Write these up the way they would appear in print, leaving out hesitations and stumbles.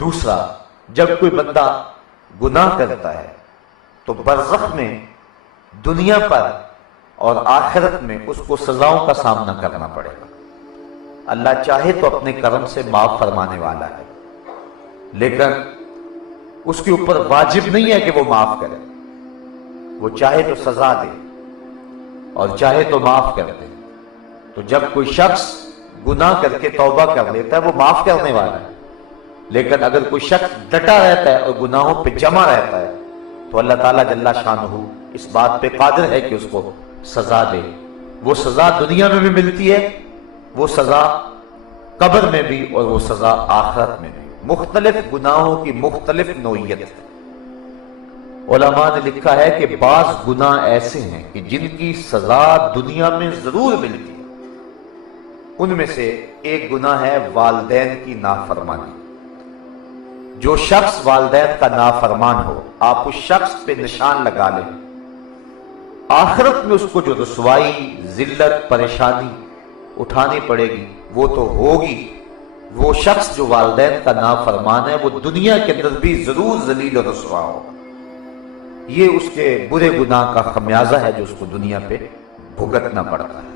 دوسرا، جب کوئی بندہ گناہ کرتا ہے تو برزخ میں، دنیا پر اور آخرت میں اس کو سزاؤں کا سامنا کرنا پڑے گا۔ اللہ چاہے تو اپنے کرم سے معاف فرمانے والا ہے، لیکن اس کے اوپر واجب نہیں ہے کہ وہ معاف کرے۔ وہ چاہے تو سزا دے اور چاہے تو معاف کر دے۔ تو جب کوئی شخص گناہ کر کے توبہ کر لیتا ہے وہ معاف کرنے والا ہے، لیکن اگر کوئی شخص ڈٹا رہتا ہے اور گناہوں پہ جمع رہتا ہے تو اللہ تعالیٰ جل شانہ اس بات پہ قادر ہے کہ اس کو سزا دے۔ وہ سزا دنیا میں بھی ملتی ہے، وہ سزا قبر میں بھی، اور وہ سزا آخرت میں بھی۔ مختلف گناہوں کی مختلف نوعیت ہے۔ علماء نے لکھا ہے کہ بعض گناہ ایسے ہیں کہ جن کی سزا دنیا میں ضرور ملتی ہے۔ ان میں سے ایک گناہ ہے والدین کی نافرمانی۔ جو شخص والدین کا نافرمان ہو، آپ اس شخص پہ نشان لگا لیں، آخرت میں اس کو جو رسوائی، ذلت، پریشانی اٹھانی پڑے گی وہ تو ہوگی۔ وہ شخص جو والدین کا نافرمان ہے وہ دنیا کے اندر بھی ضرور ذلیل و رسوا ہوگا۔ یہ اس کے برے گناہ کا خمیازہ ہے جو اس کو دنیا پہ بھگتنا پڑتا ہے۔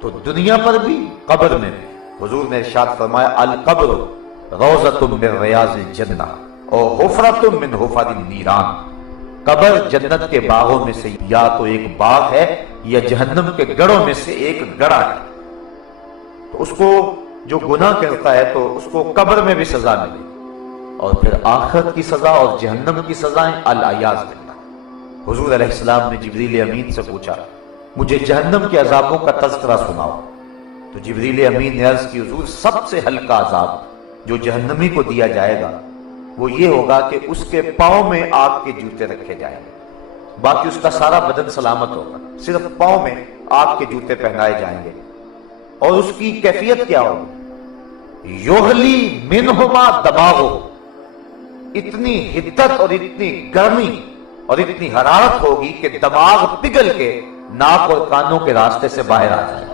تو دنیا پر بھی، قبر میں بھی۔ حضور نے ارشاد فرمایا القبر روضۃ من ریاض الجنہ اور حفرۃ من حفر النیران۔ قبر جنت کے باغوں میں سے یا تو ایک باغ ہے یا جہنم کے گڑھوں میں سے ایک گڑھا ہے۔ تو اس کو جو گناہ کرتا ہے تو اس کو قبر میں بھی سزا ملے، اور پھر آخرت کی سزا اور جہنم کی سزائیں العیاذ باللہ۔ حضور علیہ السلام نے جبریل امین سے پوچھا مجھے جہنم کے عذابوں کا تذکرہ سناؤ، تو جبریل امین نے عرض کی حضور سب سے ہلکا عذاب جو جہنمی کو دیا جائے گا وہ یہ ہوگا کہ اس کے پاؤں میں آگ کے جوتے رکھے جائیں گے، باقی اس کا سارا بدن سلامت ہوگا، صرف پاؤں میں آگ کے جوتے پہنائے جائیں گے۔ اور اس کی کیفیت کیا ہوگی؟ یغلی منہما دماغو، اتنی حدت اور اتنی گرمی اور اتنی حرارت ہوگی کہ دماغ پگھل کے ناک اور کانوں کے راستے سے باہر آ جائے۔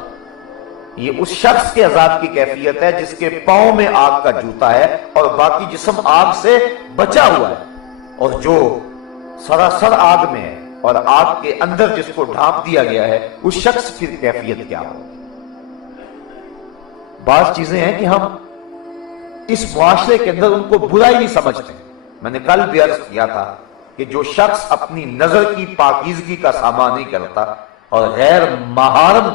یہ اس شخص کے عذاب کی کیفیت ہے جس کے پاؤں میں آگ کا جوتا ہے اور باقی جسم آگ سے بچا ہوا ہے، اور جو سراسر آگ میں ہے اور آگ کے اندر جس کو ڈھانپ دیا گیا ہے اس شخص کی کیفیت کیا ہوگی؟ بعض چیزیں ہیں کہ ہم اس معاشرے کے اندر ان کو برائی نہیں سمجھتے۔ میں نے کل بھی عرض کیا تھا کہ جو شخص اپنی نظر کی پاکیزگی کا سامان نہیں کرتا اور غیر محرم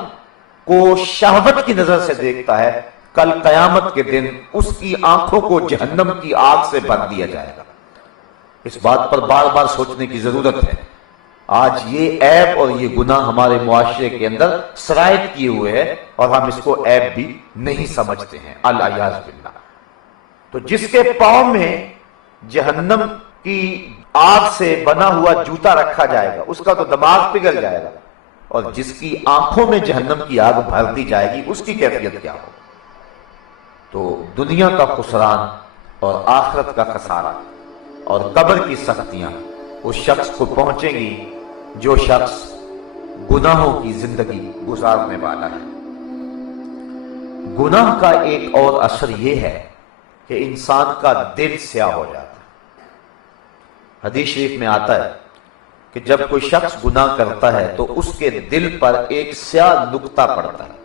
کو شہوت کی نظر سے دیکھتا ہے، کل قیامت کے دن اس کی آنکھوں کو جہنم کی آگ سے بھر دیا جائے گا۔ اس بات پر بار بار سوچنے کی ضرورت ہے۔ آج یہ عیب اور یہ گناہ ہمارے معاشرے کے اندر سرایت کیے ہوئے ہے اور ہم اس کو عیب بھی نہیں سمجھتے ہیں، العیاذ باللہ۔ تو جس کے پاؤں میں جہنم کی آگ سے بنا ہوا جوتا رکھا جائے گا اس کا تو دماغ پگھل جائے گا، اور جس کی آنکھوں میں جہنم کی آگ بھر دی جائے گی اس کی کیفیت کیا ہو؟ تو دنیا کا خسران اور آخرت کا خسارہ اور قبر کی سختیاں اس شخص کو پہنچیں گی جو شخص گناہوں کی زندگی گزارنے والا ہے۔ گناہ کا ایک اور اثر یہ ہے کہ انسان کا دل سیاہ ہو جاتا ہے۔ حدیث شریف میں آتا ہے کہ جب کوئی شخص گناہ کرتا ہے تو اس کے دل پر ایک سیاہ نقطہ پڑتا ہے۔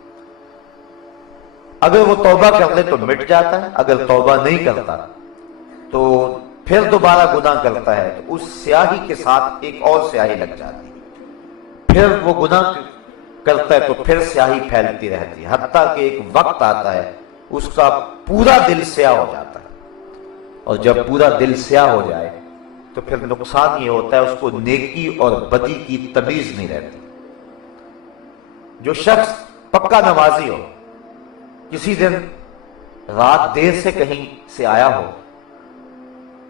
اگر وہ توبہ کر لے تو مٹ جاتا ہے، اگر توبہ نہیں کرتا تو پھر دوبارہ گناہ کرتا ہے تو اس سیاہی کے ساتھ ایک اور سیاہی لگ جاتی ہے، پھر وہ گناہ کرتا ہے تو پھر سیاہی پھیلتی رہتی ہے، حتیٰ کہ ایک وقت آتا ہے اس کا پورا دل سیاہ ہو جاتا ہے۔ اور جب پورا دل سیاہ ہو جائے تو پھر نقصان یہ ہوتا ہے اس کو نیکی اور بدی کی تمیز نہیں رہتی۔ جو شخص پکا نمازی ہو، کسی دن رات دیر سے کہیں سے آیا ہو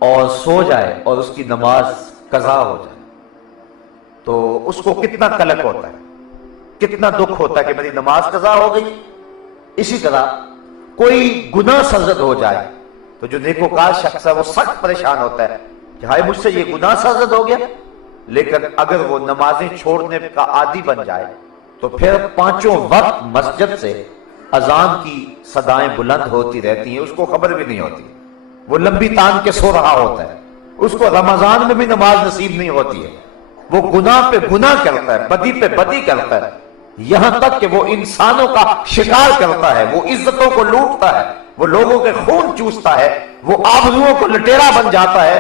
اور سو جائے اور اس کی نماز قضا ہو جائے تو اس کو کتنا قلق ہوتا ہے، کتنا دکھ ہوتا ہے کہ میری نماز قضا ہو گئی۔ اسی طرح کوئی گناہ سرزد ہو جائے تو جو نیکوکار شخص ہے وہ سخت پریشان ہوتا ہے کہ ہائے مجھ سے یہ گناہ سرزد ہو گیا، لیکن اگر وہ نمازیں چھوڑنے کا عادی بن جائے تو پھر پانچوں وقت مسجد سے اذان کی صدائیں بلند ہوتی رہتی ہیں، اس کو خبر بھی نہیں ہوتی وہ لمبی تان کے سو رہا ہوتا ہے، اس کو رمضان میں بھی نماز نصیب نہیں ہوتی ہے، وہ گناہ پہ گناہ کرتا ہے، بدی پہ بدی کرتا ہے، یہاں تک کہ وہ انسانوں کا شکار کرتا ہے، وہ عزتوں کو لوٹتا ہے، وہ لوگوں کے خون چوستا ہے، وہ آبروؤں کو لٹیرا بن جاتا ہے،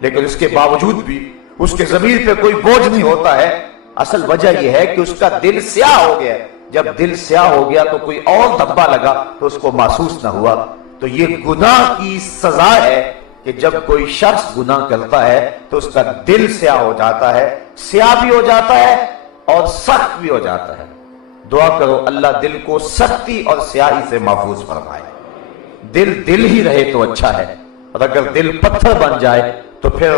لیکن اس کے باوجود بھی اس کے ضمیر پہ کوئی بوجھ نہیں ہوتا ہے۔ اصل وجہ یہ ہے کہ اس کا دل سیاہ ہو گیا، جب دل سیاہ ہو گیا تو کوئی اور دھبا لگا تو اس کو محسوس نہ ہوا۔ تو یہ گناہ کی سزا ہے کہ جب کوئی شخص گناہ کرتا ہے تو اس کا دل سیاہ ہو جاتا ہے، سیاہ بھی ہو جاتا ہے اور سخت بھی ہو جاتا ہے۔ دعا کرو اللہ دل کو سختی اور سیاہی سے محفوظ فرمائے۔ دل ہی رہے تو اچھا ہے، اور اگر دل پتھر بن جائے تو پھر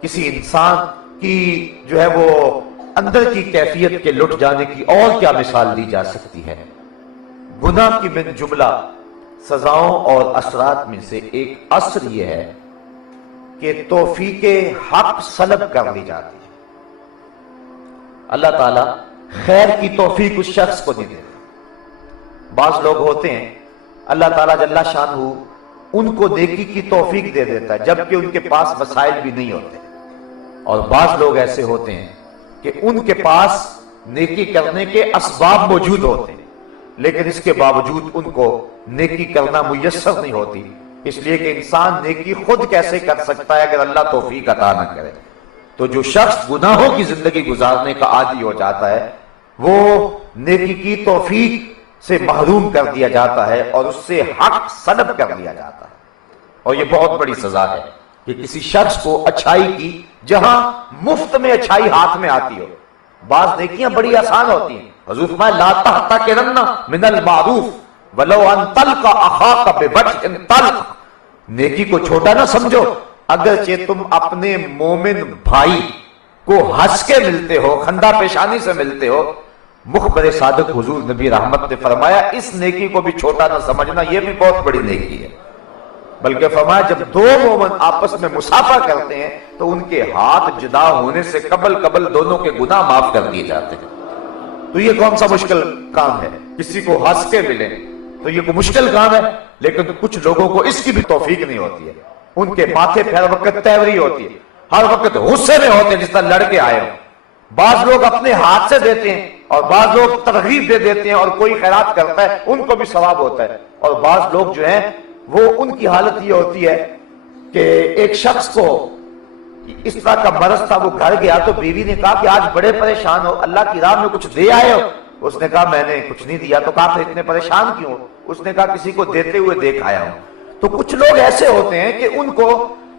کسی انسان کی جو ہے وہ اندر کی کیفیت کے لٹ جانے کی اور کیا مثال دی جا سکتی ہے۔ گناہ کی من جملہ سزاؤں اور اثرات میں سے ایک اثر یہ ہے کہ توفیق حق سلب کر لی جاتی ہے۔ اللہ تعالیٰ خیر کی توفیق اس شخص کو نہیں دیتا۔ بعض لوگ ہوتے ہیں اللہ تعالیٰ جل شانہ ان کو نیکی کی توفیق دے دیتا ہے جبکہ ان کے پاس وسائل بھی نہیں ہوتے، اور بعض لوگ ایسے ہوتے ہیں کہ ان کے پاس نیکی کرنے کے اسباب موجود ہوتے ہیں لیکن اس کے باوجود ان کو نیکی کرنا میسر نہیں ہوتی، اس لیے کہ انسان نیکی خود کیسے کر سکتا ہے اگر اللہ توفیق عطا نہ کرے۔ تو جو شخص گناہوں کی زندگی گزارنے کا عادی ہو جاتا ہے وہ نیکی کی توفیق سے محروم کر دیا جاتا ہے اور اس سے حق سلب کر دیا جاتا ہے، اور یہ بہت بڑی سزا ہے کہ کسی شخص کو اچھائی کی جہاں مفت میں اچھائی ہاتھ میں آتی ہو۔ بعض نیکیاں بڑی آسان ہوتی ہیں، حضور فرمایا لا تحتقرن من المعروف ولو ان تلقى اخاك بوجه طلق، نیکی کو چھوٹا نہ سمجھو، اگرچہ تم اپنے مومن بھائی کو ہنس کے ملتے ہو، خندہ پیشانی سے ملتے ہو۔ مخبر صادق حضور نبی رحمت نے فرمایا اس نیکی کو بھی چھوٹا نہ سمجھنا، یہ بھی بہت بڑی نیکی ہے، بلکہ فرمایا جب دو مومن آپس میں مصافحہ کرتے ہیں تو ان کے ہاتھ جدا ہونے سے قبل دونوں کے گناہ معاف کر دیے جاتے ہیں۔ تو یہ کون سا مشکل کام ہے؟ کسی کو ہنس کے ملے تو یہ کوئی مشکل کام ہے، لیکن کچھ لوگوں کو اس کی بھی توفیق نہیں ہوتی ہے، ان کے ماتھے پہ ہر وقت تیوری ہوتی ہے، ہر وقت غصے میں ہوتے ہیں جس طرح لڑکے آئے ہوں۔ بعض لوگ اپنے ہاتھ سے دیتے ہیں اور بعض لوگ ترغیب دے دیتے ہیں، اور کوئی خیرات کرتا ہے ان کو بھی ثواب ہوتا ہے، اور بعض لوگ جو ہیں وہ ان کی حالت یہ ہوتی ہے کہ ایک شخص کو اس طرح کا مرض تھا، وہ گھر گیا تو بیوی نے کہا کہ آج بڑے پریشان ہو، اللہ کی راہ میں کچھ دے آئے ہو؟ اس نے کہا میں نے کچھ نہیں دیا۔ تو کہا پھر اتنے پریشان کیوں؟ اس نے کہا کسی کو دیتے ہوئے دیکھ آیا ہوں۔ تو کچھ لوگ ایسے ہوتے ہیں کہ ان کو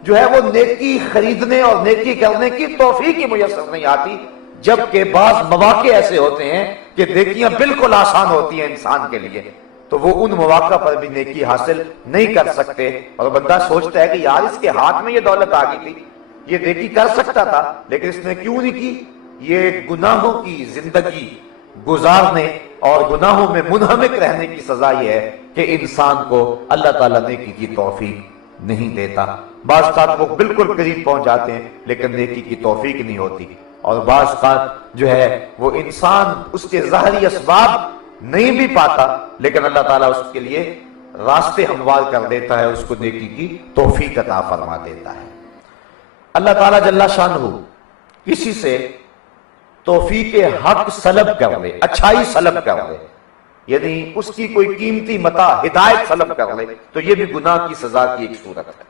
جو ہے وہ نیکی خریدنے اور نیکی کرنے کی توفیق ہی میسر نہیں آتی، جبکہ بعض مواقع ایسے ہوتے ہیں کہ نیکیاں بالکل آسان ہوتی ہیں انسان کے لیے، تو وہ ان مواقع پر بھی نیکی حاصل نہیں کر سکتے، اور بندہ سوچتا ہے کہ یار اس کے ہاتھ میں یہ دولت آ گئی تھی، یہ نیکی کر سکتا تھا لیکن اس نے کیوں نہیں کی۔ یہ گناہوں کی زندگی گزارنے اور گناہوں میں منہمک رہنے کی سزا یہ ہے کہ انسان کو اللہ تعالیٰ نیکی کی توفیق نہیں دیتا۔ بعض اوقات وہ بالکل قریب پہنچ جاتے ہیں لیکن نیکی کی توفیق نہیں ہوتی، اور بعض اوقات جو ہے وہ انسان اس کے ظاہری اسباب نہیں بھی پاتا لیکن اللہ تعالیٰ اس کے لیے راستے ہموار کر دیتا ہے، اس کو نیکی کی توفیق عطا فرما دیتا ہے۔ اللہ تعالیٰ جل شانہ کسی سے توفیق حق سلب کر لے، اچھائی سلب کر لے، یعنی اس کی کوئی قیمتی متاع ہدایت سلب کر لے، تو یہ بھی گناہ کی سزا کی ایک صورت ہے۔